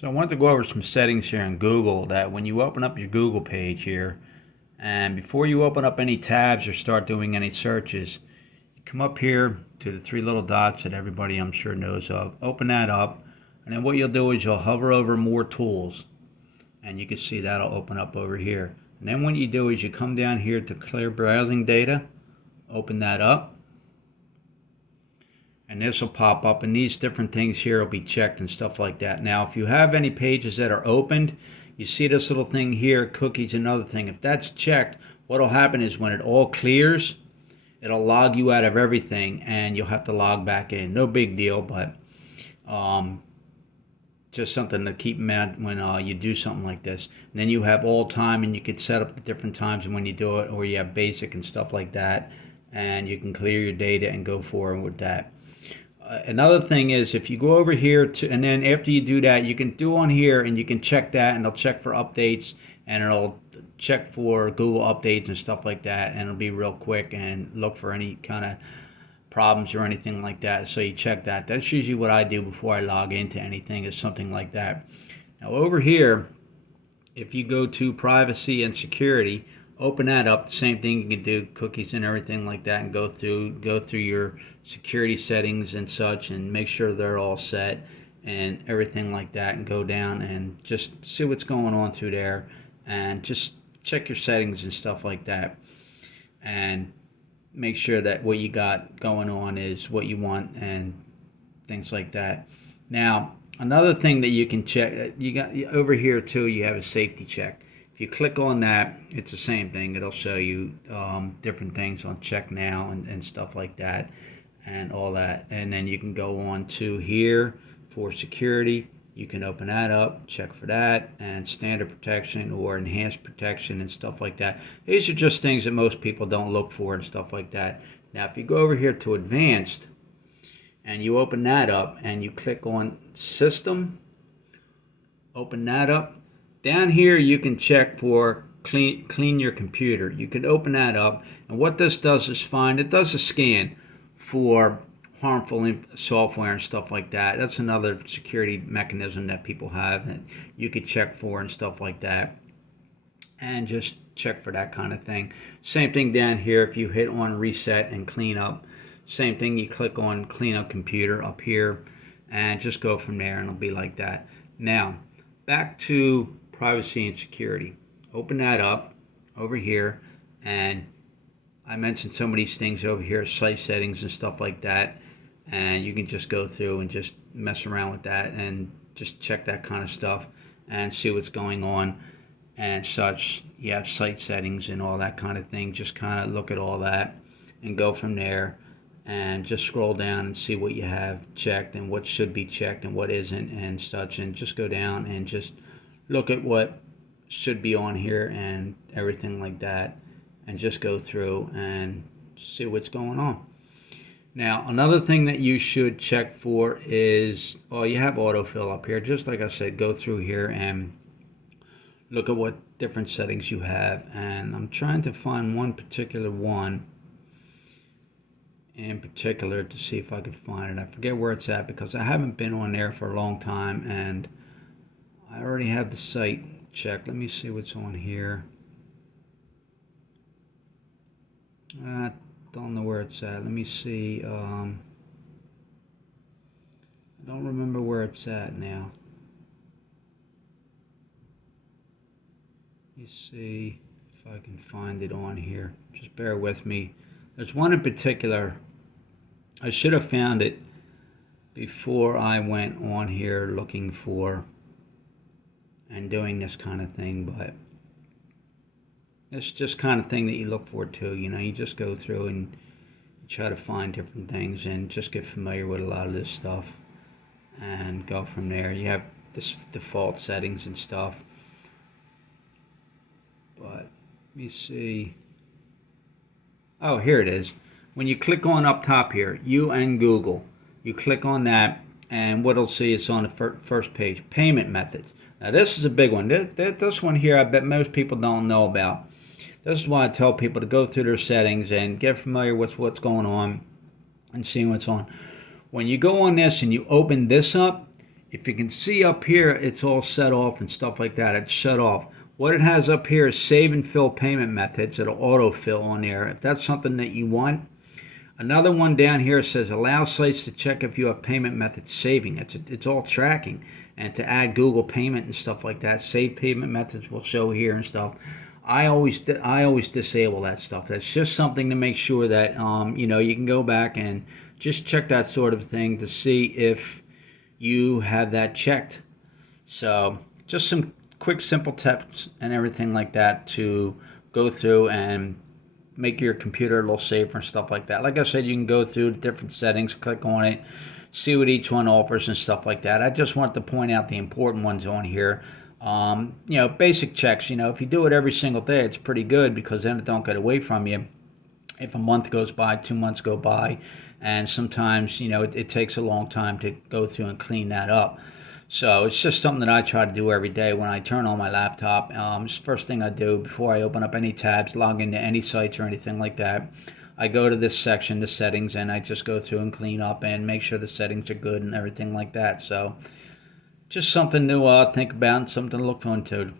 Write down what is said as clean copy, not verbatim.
So I want to go over some settings here in Google that when you open up your Google page here, and before you open up any tabs or start doing any searches, you come up here to the three little dots that everybody I'm sure knows of. Open that up, and then what you'll do is you'll hover over More Tools, and you can see that'll open up over here. And then what you do is you come down here to Clear Browsing Data, open that up, and this will pop up, and these different things here will be checked and stuff like that. Now if you have any pages that are opened, you see this little thing here, cookies, another thing. If that's checked, what will happen is when it all clears, it'll log you out of everything and you'll have to log back in. No big deal, but just something to keep in mind when you do something like this. And then you have all time, and you could set up the different times when you do it, or you have basic and stuff like that, and you can clear your data and go forward with that. Another thing is if you go over here to, and then after you do that, you can do on here and you can check that, and it'll check for updates, and it'll check for Google updates and stuff like that, and it'll be real quick and look for any kind of problems or anything like that. So you check that. That's usually what I do before I log into anything, is something like that. Now over here, if you go to privacy and security, open that up. The same thing, you can do cookies and everything like that, and go through your security settings and such, and make sure they're all set and everything like that, and go down and just see what's going on through there, and just check your settings and stuff like that, and make sure that what you got going on is what you want and things like that. Now another thing that you can check, you got over here too, you have a safety check. If you click on that, it's the same thing. It'll show you different things on check now and stuff like that and all that. And then you can go on to here for security. You can open that up, check for that, and standard protection or enhanced protection and stuff like that. These are just things that most people don't look for and stuff like that. Now if you go over here to advanced and you open that up and you click on system, open that up. Down here you can check for clean your computer. You can open that up, and what this does is it does a scan for harmful software and stuff like that. That's another security mechanism that people have, and you could check for and stuff like that, and just check for that kind of thing. Same thing down here, if you hit on reset and clean up, same thing, you click on clean up computer up here and just go from there, and it'll be like that. Now back to privacy and security. Open that up over here, and I mentioned some of these things over here, site settings and stuff like that, and you can just go through and just mess around with that and just check that kind of stuff and see what's going on and such. You have site settings and all that kind of thing. Just kind of look at all that and go from there, and just scroll down and see what you have checked and what should be checked and what isn't and such, and just go down and just look at what should be on here and everything like that, and just go through and see what's going on. Now another thing that you should check for is, well, you have autofill up here. Just like I said, go through here and look at what different settings you have, and I'm trying to find one particular one in particular to see if I could find it. I forget where it's at because I haven't been on there for a long time, and I already have the site checked. Let me see what's on here. I don't know where it's at. Let me see. I don't remember where it's at now. Let me see if I can find it on here. Just bear with me. There's one in particular. I should have found it before I went on here looking for and doing this kind of thing, but it's just kind of thing that you look for too. You know, you just go through and try to find different things and just get familiar with a lot of this stuff and go from there. You have this default settings and stuff, but let me see. Oh, here it is. When you click on up top here, you and Google, you click on that, and what it'll see is on the first page, payment methods. Now this is a big one. This one here, I bet most people don't know about. This is why I tell people to go through their settings and get familiar with what's going on and see what's on. When you go on this and you open this up, if you can see up here, it's all set off and stuff like that. It's shut off. What it has up here is save and fill payment methods. It'll autofill on there. If that's something that you want. Another one down here says allow sites to check if you have payment methods saving. It's all tracking. And to add Google payment and stuff like that, save payment methods will show here and stuff. I always disable that stuff. That's just something to make sure that you can go back and just check that sort of thing to see if you have that checked. So just some quick simple tips and everything like that to go through and make your computer a little safer and stuff like that. Like I said, you can go through the different settings, click on it, see what each one offers and stuff like that. I just want to point out the important ones on here. Basic checks. If you do it every single day, it's pretty good because then it don't get away from you. If a month goes by, 2 months go by, and sometimes it takes a long time to go through and clean that up. So it's just something that I try to do every day when I turn on my laptop. It's the first thing I do before I open up any tabs, log into any sites or anything like that. I go to this section, the settings, and I just go through and clean up and make sure the settings are good and everything like that. So just something to think about and something to look into.